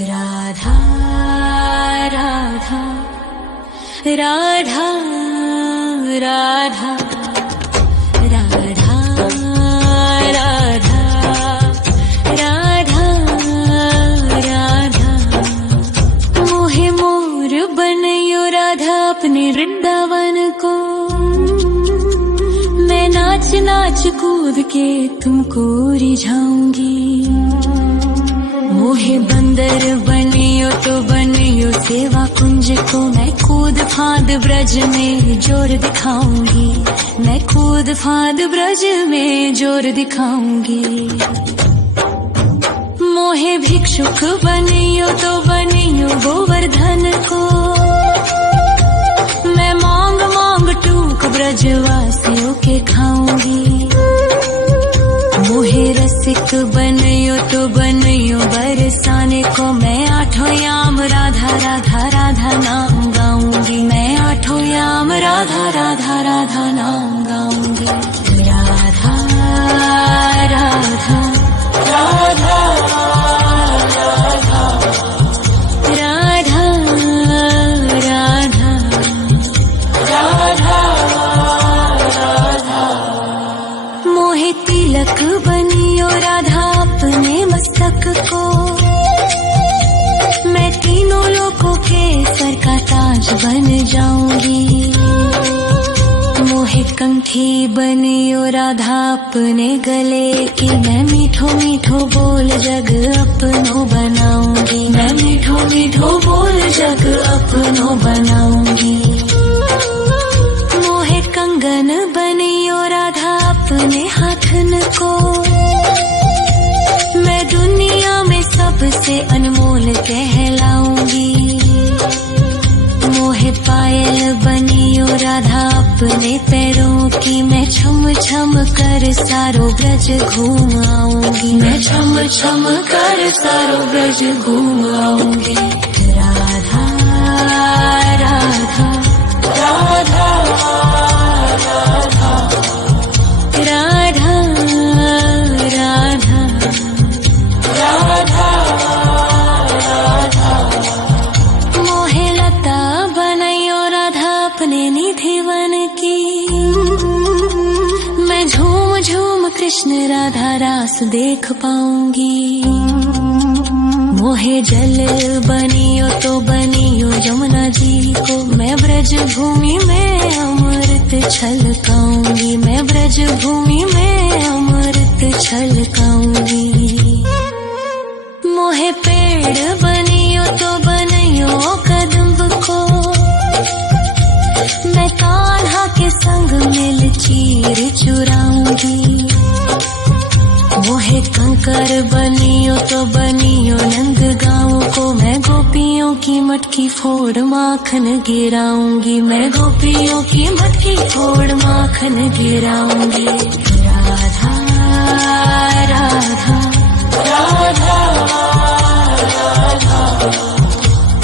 राधा राधा राधा राधा राधा राधा राधा राधा मोहे मोर बनयो राधा अपने वृंदावन को। मैं नाच नाच कूद के तुमको रिझाऊंगी। मोहे बंदर बनियो तो बनियो सेवा कुंज को। मैं कूद फांद ब्रज में जोर दिखाऊंगी। मैं कूद फांद ब्रज में जोर दिखाऊंगी। मोहे भिक्षुक बनियो तो बनियो गोवर्धन को। मैं मांग मांग टूक ब्रजवासियों के खाऊंगी। मोहे रसिक बनियो तो बनियो बरसाने को। मैं आठों याम राधा राधा राधा नाम गाऊंगी। मैं आठों याम राधा राधा राधा नाम गाऊंगी। राधा राधा राधा राधा राधा राधा राधा मोहे तिलक बनियो राधा अपने मस्तक को। मैं तीनों लोगों के सर का ताज बन जाऊंगी। मोहे कंठी बनियो राधा अपने गले की। मैं मीठो मीठो बोल जग अपनो बनाऊंगी। मैं मीठो मीठो बोल जग अपनो बनाऊंगी। मोहे कंगन बनियो राधा अपने हाथन को। मैं दुनिया में सबसे अनमोल कहलाऊंगी। मोहे पायल बनियो राधा अपने पैरों की। मैं छम छम कर सारो ब्रज घूम आऊंगी। मैं छम छम कर सारो ब्रज घूम आऊंगी। राधा राधा राधा राधा राधा राधा राधा राधा मोहे लता बनयो राधा अपने निधिवन की। मैं झूम झूम कृष्ण राधा रास देख पाऊंगी। मोहे जल बनियो तो बनियो यमुना जी को। मैं ब्रज भूमि में अमृत छलकाऊंगी। मैं ब्रज भूमि में अमृत छलकाऊंगी। मोहे पेड़ बनियो तो बनियो कदम्ब को। मैं कान्हा के संग मिल चीर चुराऊंगी। मोहे कंकर बनियो तो बनियो नंद गाँव को। मैं गोपियों की मटकी फोड़ माखन गिराऊंगी। मैं गोपियों की मटकी फोड़ माखन गिराऊंगी। राधा राधा राधा राधा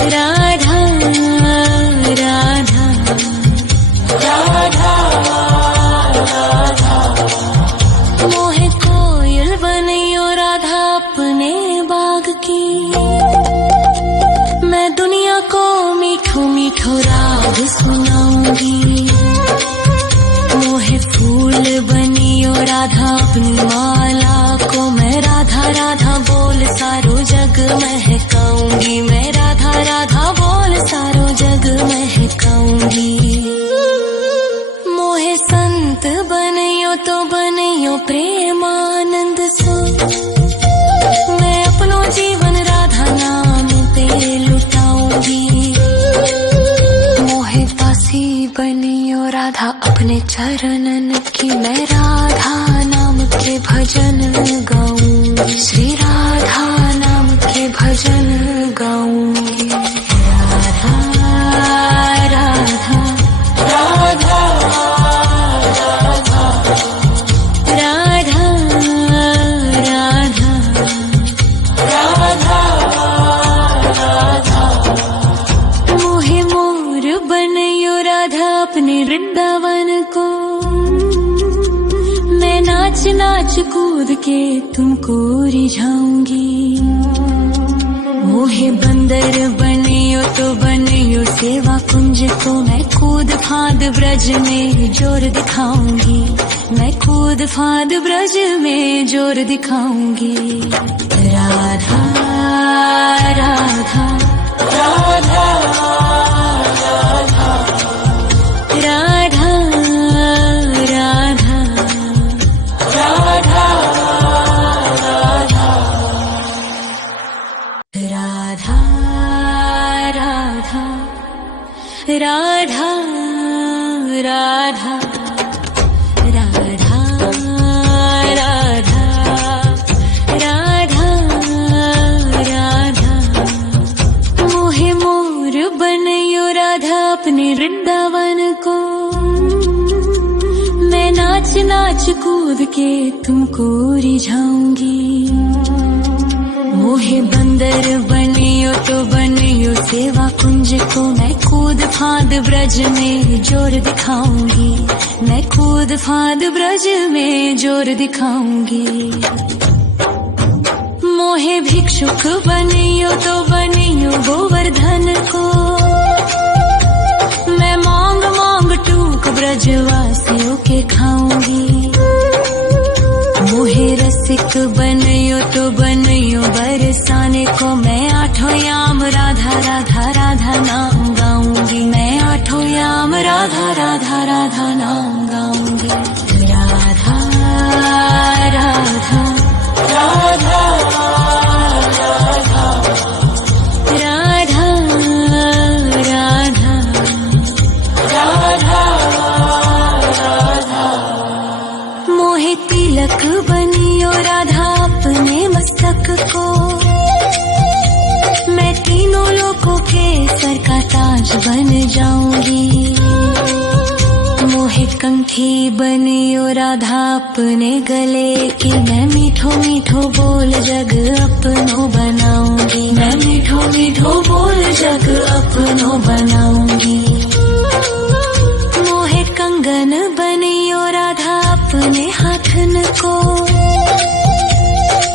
राधा राधा राधा मोहे कोयल बनियो राधा अपने बाग की। मैं दुनिया को मीठो मीठो राग सुनाऊंगी। मोहे फूल बनियो राधा अपनी माला को। मैं राधा राधा बोल सारो जग महकाऊंगी। मैं राधा राधा बोल सारो जग महकाऊंगी। मोहे संत बनियो तो बनियो प्रेमानंद सो। मैं अपनो जीवन राधा नाम पे लुटाऊंगी। मोहे दासी बनियो राधा अपने चरणन की। मैं राधा नाम के भजन गाऊंगी। श्री राधा नाम के भजन गाऊंगी। राधा राधा राधा राधा राधा राधा राधा मोहे मोर बनयो राधा अपने वृंदावन को। मैं नाच नाच कूद के तुमको रिझाऊंगी। मोहे मोहे बंदर बनियो तो बनियो सेवा कुंज को मैं कूद फांद ब्रज में जोर दिखाऊंगी, मैं कूद फांद ब्रज में जोर दिखाऊंगी। राधा राधा राधा राधा राधा राधा राधा राधा राधा राधा राधा राधा राधा राधा मोहे मोर बनयो राधा अपने वृंदावन को, मैं नाच नाच कूद के तुमको रिझाऊंगी। मोहे बंदर बनियो तो बनियो सेवा कुंज को मैं कूद फांद ब्रज में जोर दिखाऊंगी, मैं कूद फांद ब्रज में जोर दिखाऊंगी। मोहे भिक्षुक बनियो तो बनियो गोवर्धन को, मैं मांग मांग टूक ब्रजवासियों के खाऊंगी। मोहे रसिक बनियो तो बनियो बरसाने को, मैं आठों याम राधा राधा राधा नाम गाऊंगी, मैं आठों याम राधा राधा राधा नाम गाऊंगी। राधा राधा राधा राधा राधा राधा राधा मोहे तिलक बनियो राधा अपने मस्तक को, मैं तीनों लोगों के सर का ताज बन जाऊंगी। मोहे कंठी बनियो राधा अपने गले की, मैं मीठो मीठो बोल जग अपनो बनाऊंगी, मैं मीठो मीठो बोल जग अपनो बनाऊंगी। मोहे कंगन बनियो राधा अपने हाथन को,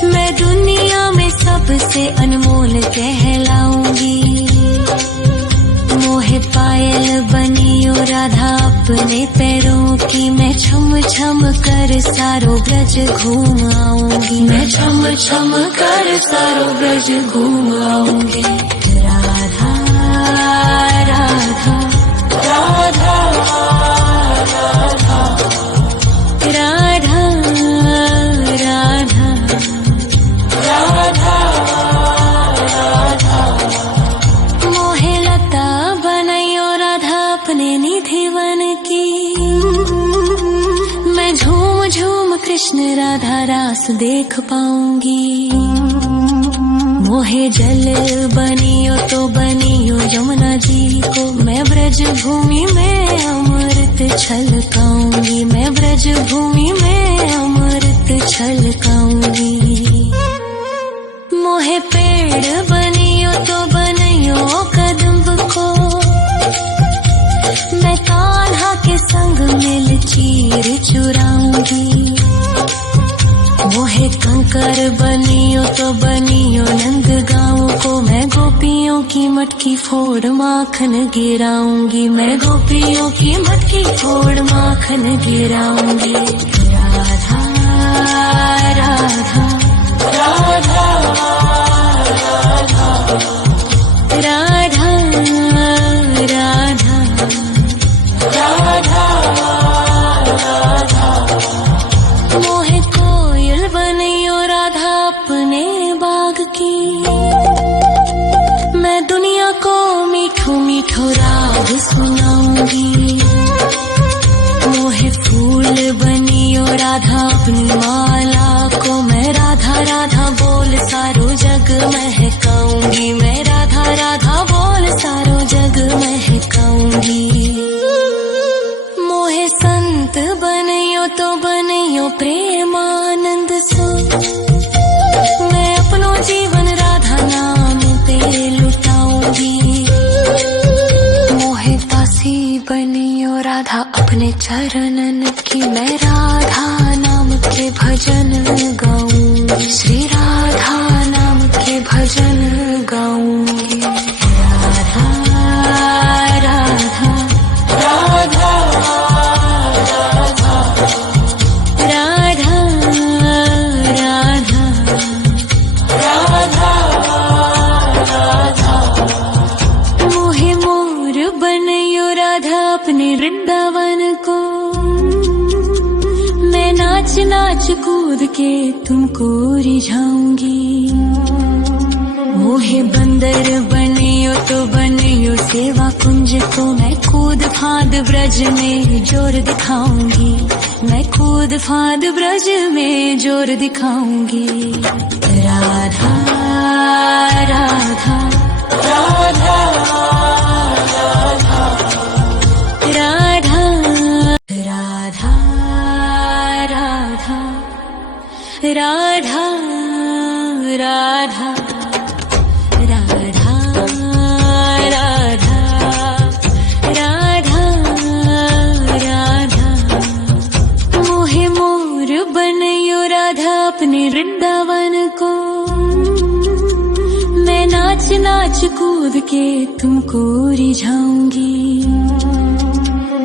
मैं दुनिया में सबसे अनमोल कहलाऊंगी। मोहे पायल बनियो राधा अपने पैरों की, मैं छम छम कर सारो ब्रज घूम आऊंगी, मैं छम छम कर सारो ब्रज घूम आऊंगी। राधा राधा राधा राधा राधा राधा राधा राधा मोहे लता बनयो राधा अपने निधि वन की, मैं झूम झूम कृष्ण राधा रास देख पाऊंगी। मोहे जल बनियो तो बनियो यमुना जी को, मैं ब्रज भूमि में अमृत छलकाऊंगी, मैं ब्रज भूमि में अमृत छलकाऊंगी। मोहे पेड़ बनियो तो बनियो कदम्ब को, मैं कान्हा के संग मिल चीर चुराऊंगी। मोहे कंकर बनियो तो बनियो नंद गाँव को, मैं गोपियों की मटकी फोड़ माखन गिराऊंगी, मैं गोपियों की मटकी फोड़ माखन गिराऊंगी। राधा राधा राधा राधा राधा राधा राधा मोहे कोयल बनियो राधा अपने बाग की, मैं दुनिया को मीठो मीठो राग सुनाऊंगी। मोहे फूल बनियो राधा अपनी माला को, मैं राधा राधा बोल सारो जग महकाऊंगी, मैं राधा राधा बोल सारो जग महकाऊंगी। मोहे संत बनियो तो बनियो प्रेमानंद सो, मैं अपनो जीवन राधा नाम पे लुटाऊंगी। मोहे दासी बनियो राधा अपने चरणन की, मैं राधा नाम के भजन गाऊं, श्री राधा नाम के भजन गाऊं। कूद के तुमको रिझाऊंगी। मोहे बंदर बनियो तो बनियो सेवा कुंज को, मैं कूद फाद ब्रज में जोर दिखाऊंगी। मैं कूद फाद ब्रज में जोर दिखाऊंगी। राधा राधा राधा राधा राधा राधा राधा राधा राधा राधा राधा राधा। मोहे मोर बनयो राधा अपने वृंदावन को, मैं नाच नाच कूद के तुमको रिझाऊंगी।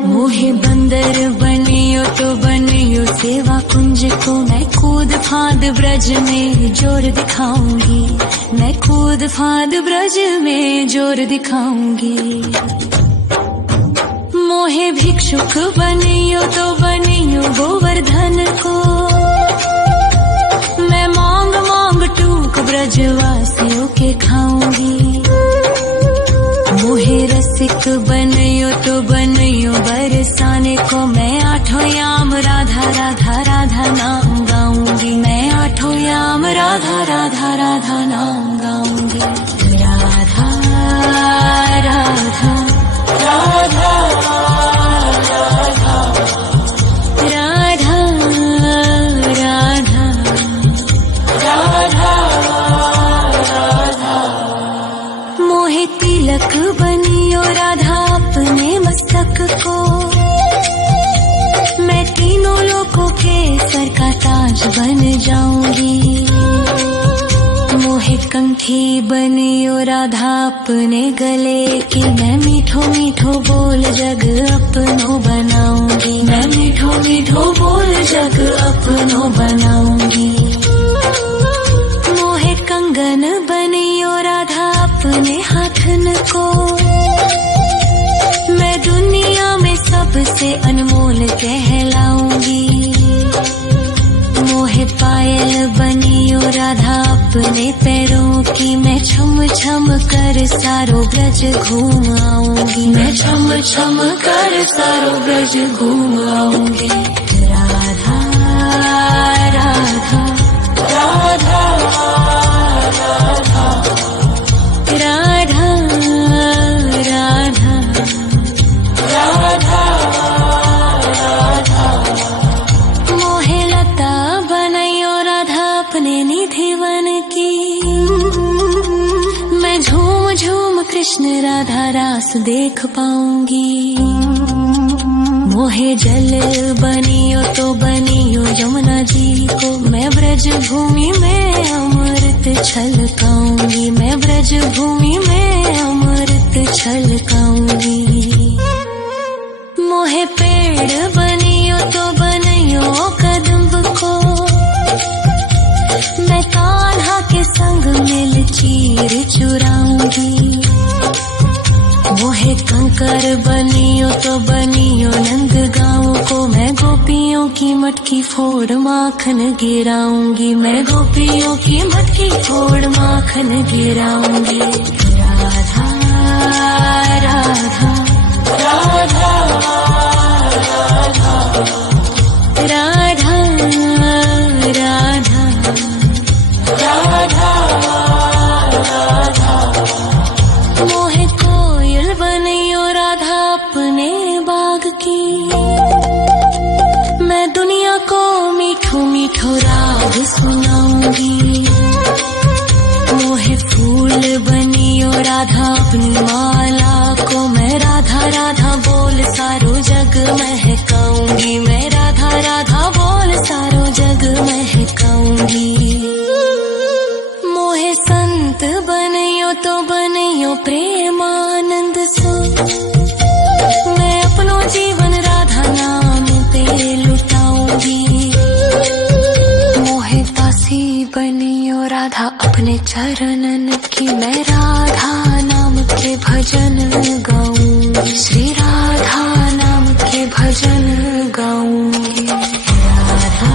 मोहे बंदर बनियो तो बनियो सेवा कुंज को, मैं कूद फाद ब्रज में जोर दिखाऊंगी। मैं कूद फाद ब्रज में जोर दिखाऊंगी। मोहे भिक्षुक बनियो तो बनियो गोवर्धन को, मैं मांग मांग टूक ब्रजवासियों के खाऊंगी। मोहे रसिक बनियो तो बनियो बरसाने को, मैं आठों याम राधा राधा राधा नाम गाऊंगी। मैं आठों याम राधा राधा राधा नाम गाऊंगी। राधा राधा राधा राधा राधा राधा राधा राधा। मोहे तिलक बनियो राधा अपने मस्तक को, मैं तीनों लोगों के सर का ताज बन जाऊंगी। मोहे कंठी बनियो राधा अपने गले की, मैं मीठो मीठो बोल जग अपनो बनाऊंगी। मैं मीठो मीठो बोल जग अपनो बनाऊंगी। मोहे कंगन बनियो राधा अपने हाथन को, मैं दुनिया में सबसे अनमोल कहलाऊंगी। मोहे पायल बनियो राधा अपने पैरों की, मैं छम छम कर सारो ब्रज घूम आऊंगी। मैं छम छम कर सारो ब्रज घूम आऊंगी। राधा राधा राधा राधा राधा राधा राधा राधा। मोहे लता बनयो राधा अपने निधि वन की, मैं झूम झूम कृष्ण राधा रास देख पाऊंगी। मोहे जल बनियो तो बनियो यमुना जी को, मैं ब्रज भूमि में अमृत छलकाऊंगी। मैं ब्रज भूमि में अमृत छलकाऊंगी। मोहे पेड़ बनियो तो बनियो कदम्ब को, मैं कान्हा के संग मिल चीर चुराऊंगी। मोहे कंकर बनियो तो बनियो नंद गाँव को, मैं गोपियों की मटकी फोड़ माखन गिराऊंगी। मैं गोपियों की मटकी फोड़ माखन गिराऊंगी। राधा राधा राधा राधा राधा राधा राधा। मोहे कोयल बनियो राधा अपने बाग की, मैं दुनिया को मीठो मीठो राग सुनाऊंगी। मोहे फूल बनियो राधा अपनी माला को, मैं राधा राधा बोल सारो जग महकाऊंगी। मैं राधा राधा बोल सारो जग महकाऊंगी। मोहे संत बनियो तो बनियो प्रेमानंद सो, मैं अपनो जीवन राधा नाम पे लुटाऊंगी। मोहे दासी बनियो राधा अपने चरणन की, मैं राधा नाम के भजन गाऊंगी। श्री राधा नाम के भजन गाऊंगी। राधा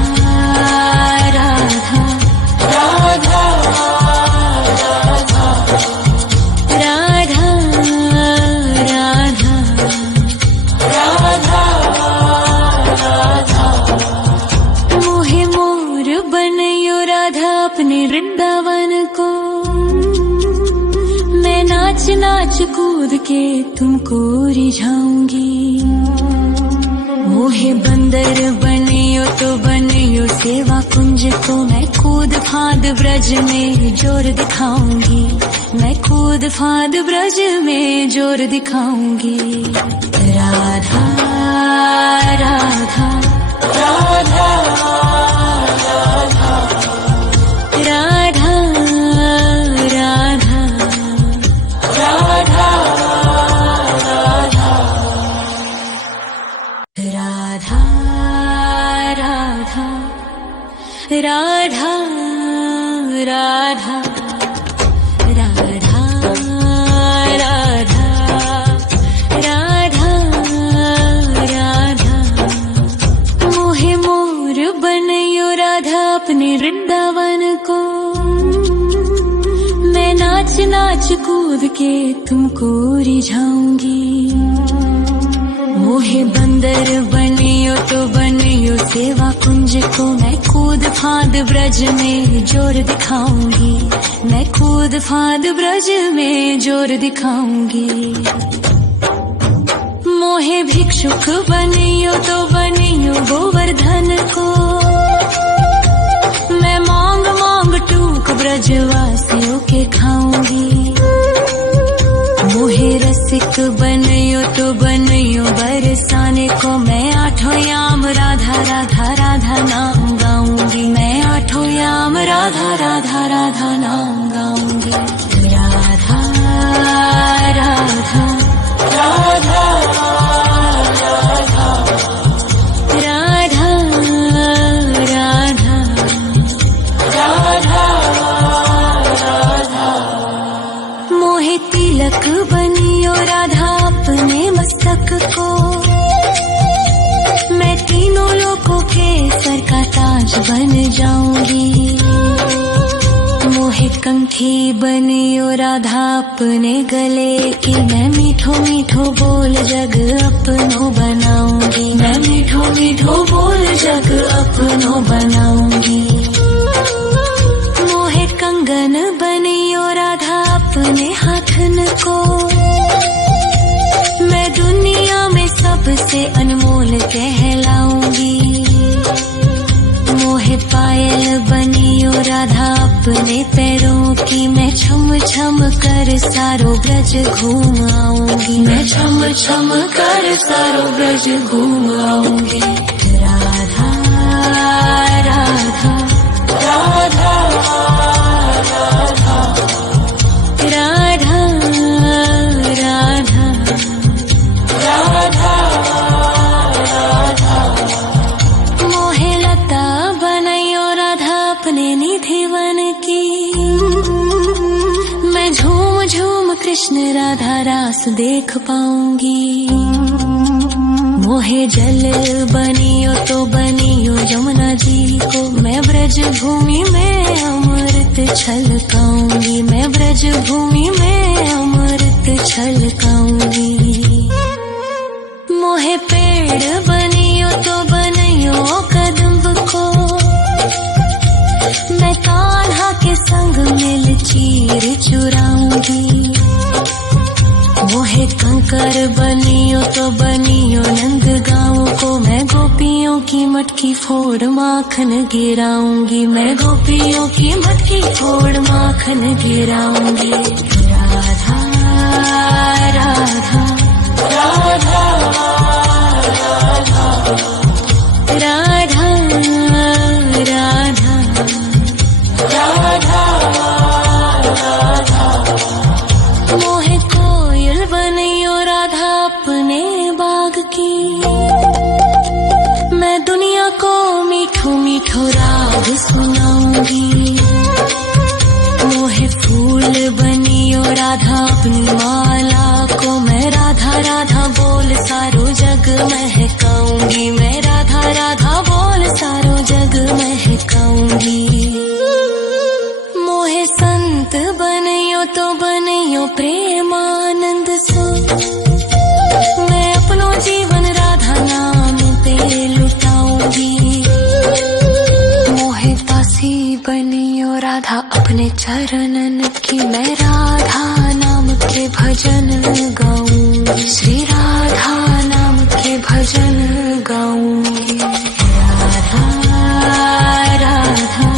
नाच नाच कूद के तुमको रिझाऊंगी। मोहे बंदर बनियो तो बनियो सेवा कुंज को, मैं कूद फांद ब्रज में जोर दिखाऊंगी। मैं कूद फांद ब्रज में जोर दिखाऊंगी। राधा राधा राधा राधा राधा राधा राधा राधा राधा राधा राधा वृंदावन को, मैं नाच नाच कूद के तुमको रिझाऊंगी। मोहे बंदर बनियो तो बनियो सेवा कुंज को, मैं कूद फांद ब्रज में जोर दिखाऊंगी। मैं कूद फांद ब्रज में जोर दिखाऊंगी। मोहे भिक्षुक बनियो तो बनियो गोवर्धन को, मैं मांग मांग टूक ब्रजवासियों के खाऊंगी। मोहे रसिक बनियो तो बनियो बरसाने को, मैं आठों याम राधा राधा राधा नाम गाऊंगी। मैं आठों याम राधा राधा राधा नाम गाऊंगी। राधा राधा राधा तिलक बनियो राधा अपने मस्तक को, मैं तीनों लोगों के सर का ताज बन जाऊंगी। मोहे कंठी बनियो राधा अपने गले की, मैं मीठो मीठो बोल जग अपनो बनाऊंगी। मैं मीठो मीठो बोल जग अपनो बनाऊंगी। मोहे कंगन बनियो राधा अपने हाथन को, मैं दुनिया में सबसे अनमोल कहलाऊंगी। मोहे पायल बनियो राधा अपने पैरों की, मैं छम छम कर सारो ब्रज घूम आऊंगी। मैं छम छम कर सारो ब्रज घूम आऊंगी। राधा राधा राधा राधा राधा राधा राधा। मोहे लता बनायो राधा अपने निधि वन की, मैं झूम झूम कृष्ण राधा रास देख पाऊंगी। मोहे जल बनियो तो बनियो यमुना जी को, मैं ब्रज भूमि में अमृत छलकाऊंगी। मैं ब्रज भूमि में अमृत छलकाऊंगी। मोहे पेड़ बनियो तो बनियो कदम्ब को, मैं कान्हा के संग मिल चीर चुराऊंगी। मोहे कंकर बनियो तो बनियो नंद गाँव को, मैं गोपियों की मटकी फोड़ माखन गिराऊंगी। मैं गोपियों की मटकी फोड़ माखन गिराऊंगी। राधा राधा राधा राधा राधा राधा राधा। मोहे कोयल बनियो राधा अपने बाग की, मैं दुनिया को मीठो मीठो राग सुनाऊंगी। मोहे फूल बनियो राधा अपनी माला को, मैं राधा राधा बोल सारो जग महकाऊंगी। मैं राधा राधा बोल सारो जग महकाऊंगी। मोहे संत बनियो तो बनियो प्रेमानंद सो, मैं अपनो जीवन राधा नाम पे लुटाऊंगी। मोहे दासी बनियो राधा अपने चरणन की, मैं राधा नाम के श्री राधा नाम के भजन गाऊंगी। राधा राधा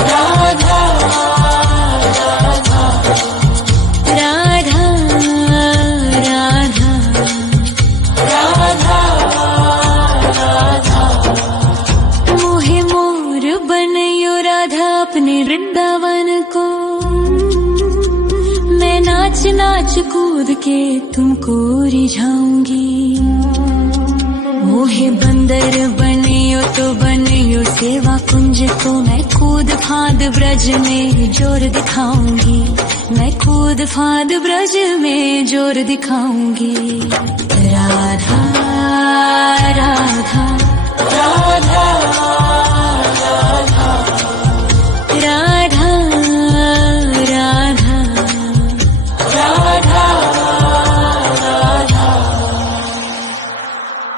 राधा राधा राधा राधा राधा मोहे मोर बनयो राधा अपने वृंदावन को। मैं नाच नाच कूद के तुमको रिझाऊंगी। मोहे बंदर बनियो तो बनियो सेवा कुंज को। मैं कूद फांद ब्रज में जोर दिखाऊंगी। मैं कूद फांद ब्रज में जोर दिखाऊंगी। राधा राधा राधा